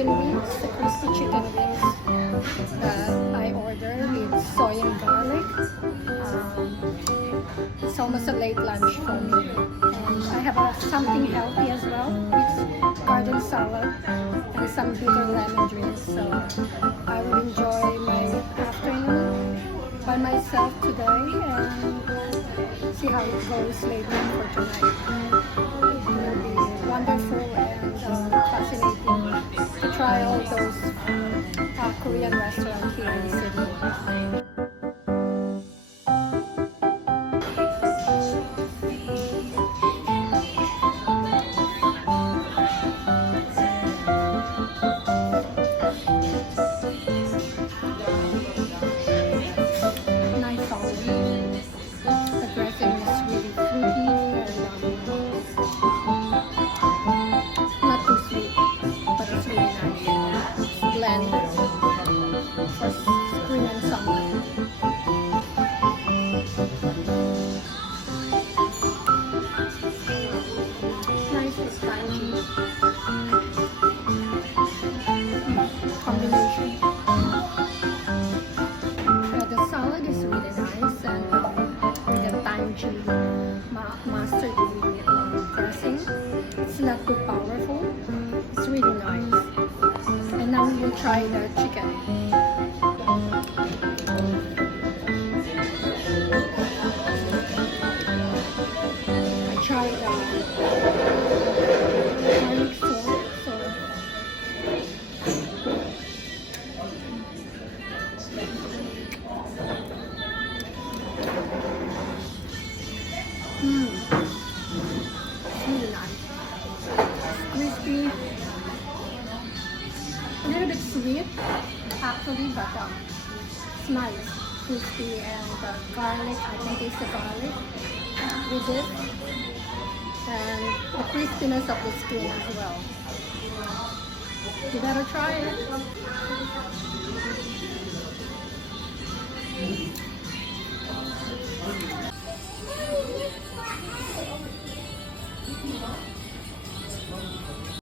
chicken wings, the crispy chicken wings that I ordered with soy and garlic. It's almost a late lunch for me. And I have something healthy as well. It's garden salad and some bitter lemon drinks. So I will enjoy my afternoon by myself today and see how it goes later for tonight. It will be wonderful and fascinating to try all those Korean restaurants here in Sydney. Nice sauce. The dressing is really fruity and not too sweet, but it's really nice. Blend for spring and summer. Nice with spongy combination. The salad is really nice and with the tangy mustard dressing. It's not too powerful. It's really nice. And now we will try the chicken. I tried garlic sauce. Really nice. Crispy. A little bit sweet actually, but it's nice. Crispy and garlic. I can taste the garlic with it. And the crispiness of the skin as well. You better try it.